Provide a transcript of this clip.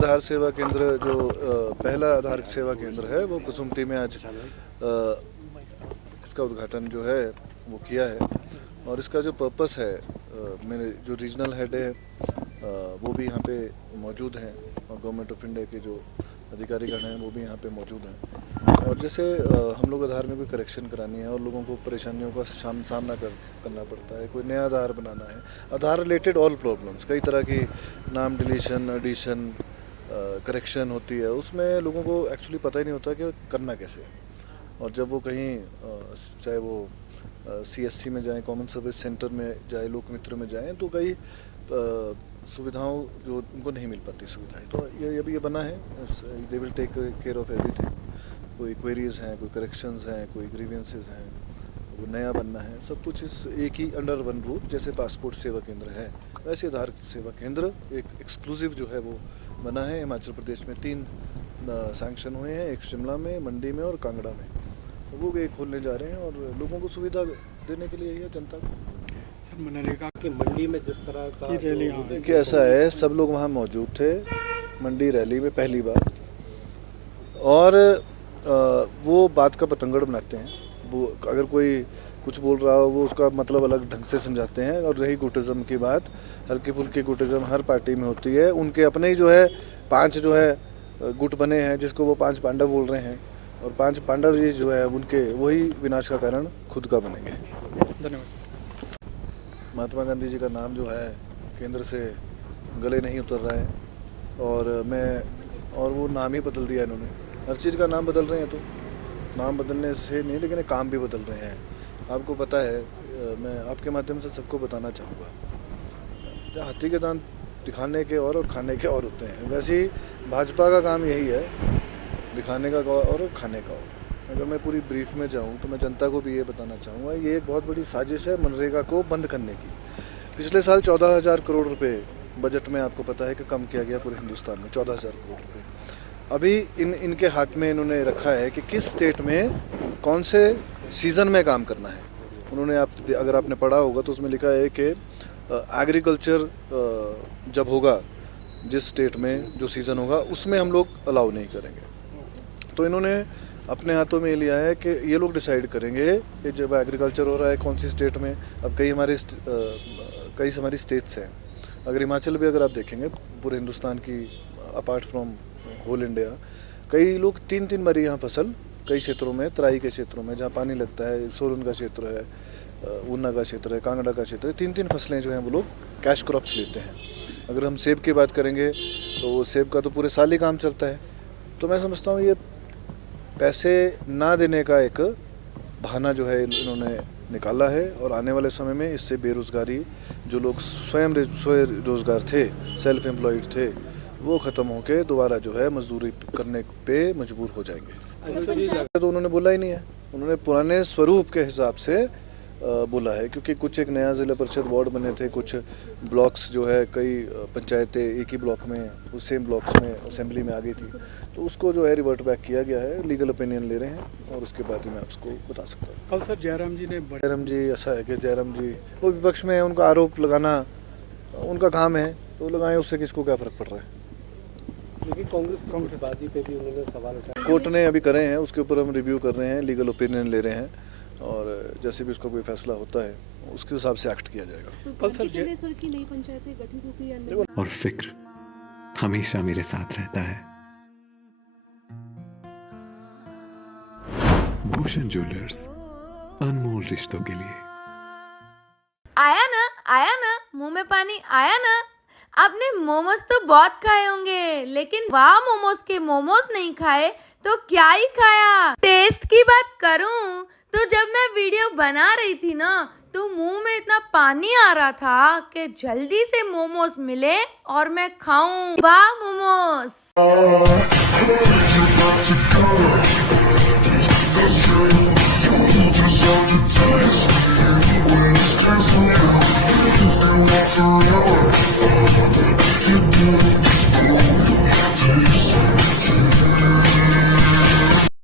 आधार सेवा केंद्र जो पहला आधार सेवा केंद्र है वो कुसुमटी में आज इसका उद्घाटन जो है वो किया है। और इसका जो पर्पस है, मेरे जो रीजनल हेड है वो भी यहाँ पे मौजूद हैं और गवर्नमेंट ऑफ इंडिया के जो अधिकारीगण हैं वो भी यहाँ पे मौजूद हैं। और जैसे हम लोग आधार में कोई करेक्शन करानी है और लोगों को परेशानियों का सामना करना पड़ता है, कोई नया आधार बनाना है, आधार रिलेटेड ऑल प्रॉब्लम्स, कई तरह की नाम डिलीशन, एडिशन, करेक्शन होती है, उसमें लोगों को एक्चुअली पता ही नहीं होता कि करना कैसे। और जब वो कहीं चाहे वो CSC में जाएं, कॉमन सर्विस सेंटर में जाए, लोक मित्र में जाएं, तो कई सुविधाओं जो उनको नहीं मिल पाती सुविधाएं, तो ये अभी ये बना है, they will take care of everything. कोई क्वेरीज हैं, कोई करेक्शंस हैं, कोई ग्रीवेंसेस हैं, वो नया बनना है, सब कुछ इस एक ही अंडर वन रूफ, जैसे पासपोर्ट सेवा केंद्र है वैसे आधार सेवा केंद्र एक एक्सक्लूसिव जो है वो बना है। हिमाचल प्रदेश में 3 सैंक्शन हुए हैं, एक शिमला में, मंडी में और कांगड़ा में, तो वो भी खोलने जा रहे हैं और लोगों को सुविधा देने के लिए ही है, जनता को। सर, मनरेगा की मंडी में जिस तरह का रैली, देखिए ऐसा है, सब लोग वहाँ मौजूद थे मंडी रैली में पहली बार, और वो बात का पतंगड़ बनाते हैं। वो अगर कोई कुछ बोल रहा हो वो उसका मतलब अलग ढंग से समझाते हैं। और रही गुटिज्म की बात, हल्की फुल्की गुटिज्म हर पार्टी में होती है, उनके अपने ही जो है 5 जो है गुट बने हैं, जिसको वो 5 पांडव बोल रहे हैं, और 5 पांडव जी जो है उनके वही विनाश का कारण खुद का बनेंगे। धन्यवाद। महात्मा गांधी जी का नाम जो है केंद्र से गले नहीं उतर रहा है, और वो नाम ही बदल दिया इन्होंने। हर चीज़ का नाम बदल रहे हैं, तो नाम बदलने से नहीं, लेकिन काम भी बदल रहे हैं। आपको पता है, मैं आपके माध्यम से सबको बताना चाहूँगा, हाथी के दांत दिखाने के और खाने के और होते हैं, वैसे ही भाजपा का काम यही है, दिखाने का और खाने का और। अगर मैं पूरी ब्रीफ में जाऊँ तो मैं जनता को भी ये बताना चाहूँगा, ये एक बहुत बड़ी साजिश है मनरेगा को बंद करने की। पिछले साल 14,000 करोड़ रुपए बजट में आपको पता है कि कम किया गया पूरे हिंदुस्तान में, 14,000 करोड़ रुपये। अभी इनके हाथ में इन्होंने रखा है कि किस स्टेट में कौन से सीज़न में काम करना है। उन्होंने अगर आपने पढ़ा होगा तो उसमें लिखा है कि एग्रीकल्चर जब होगा, जिस स्टेट में जो सीज़न होगा उसमें हम लोग अलाउ नहीं करेंगे। तो इन्होंने अपने हाथों में लिया है कि ये लोग डिसाइड करेंगे कि जब एग्रीकल्चर हो रहा है कौन सी स्टेट में। अब कई हमारी स्टेट्स हैं, अगर हिमाचल भी अगर आप देखेंगे, पूरे हिंदुस्तान की अपार्ट फ्रॉम होल इंडिया, कई लोग 3-3 बारी यहाँ फसल, कई क्षेत्रों में, तराई के क्षेत्रों में जहाँ पानी लगता है, सोलन का क्षेत्र है, ऊना का क्षेत्र है, कांगड़ा का क्षेत्र है, 3-3 फसलें जो हैं वो लोग कैश क्रॉप्स लेते हैं। अगर हम सेब की बात करेंगे तो सेब का तो पूरे साल ही काम चलता है। तो मैं समझता हूँ ये पैसे ना देने का एक बहाना जो है इन्होंने निकाला है, और आने वाले समय में इससे बेरोज़गारी, जो लोग स्वयं रोज़गार थे, सेल्फ एम्प्लॉयड थे, वो ख़त्म होकर दोबारा जो है मजदूरी करने पे मजबूर हो जाएंगे। तो उन्होंने बोला ही नहीं है, उन्होंने पुराने स्वरूप के हिसाब से बोला है, क्योंकि कुछ एक नया ज़िला परिषद वार्ड बने थे, कुछ ब्लॉक्स जो है, कई पंचायतें एक ही ब्लॉक में, उस सेम ब्लॉक्स में असेंबली में आ गई थी, तो उसको जो है रिवर्ट बैक किया गया है। लीगल ओपिनियन ले रहे हैं और उसके बाद ही मैं आपको बता सकता हूँ। कल सर जयराम जी ऐसा है कि जयराम जी वो विपक्ष में है, उनका आरोप लगाना उनका काम है, तो लगाएं, उससे किसको क्या फ़र्क पड़ रहा है। क्योंकि कांग्रेस बाजी पे भी उन्होंने सवाल उठाया, कोर्ट ने अभी करे हैं, उसके ऊपर हम रिव्यू कर रहे हैं, लीगल ओपिनियन ले रहे हैं, और जैसे भी उसका कोई फैसला होता है उसके हिसाब से एक्ट किया जाएगा। तो कल सर की नई पंचायतें गठित होती है और फिक्र हमेशा मेरे साथ रहता है। भूषण ज्वेलर्स, अनमोल रिश्तों के लिए। आया ना मुंह में पानी आया ना। आपने मोमोज तो बहुत खाए होंगे, लेकिन वाह मोमोज के मोमोज नहीं खाए तो क्या ही खाया। टेस्ट की बात करूं तो जब मैं वीडियो बना रही थी ना, तो मुंह में इतना पानी आ रहा था कि जल्दी से मोमोज मिले और मैं खाऊं। वाह मोमोज।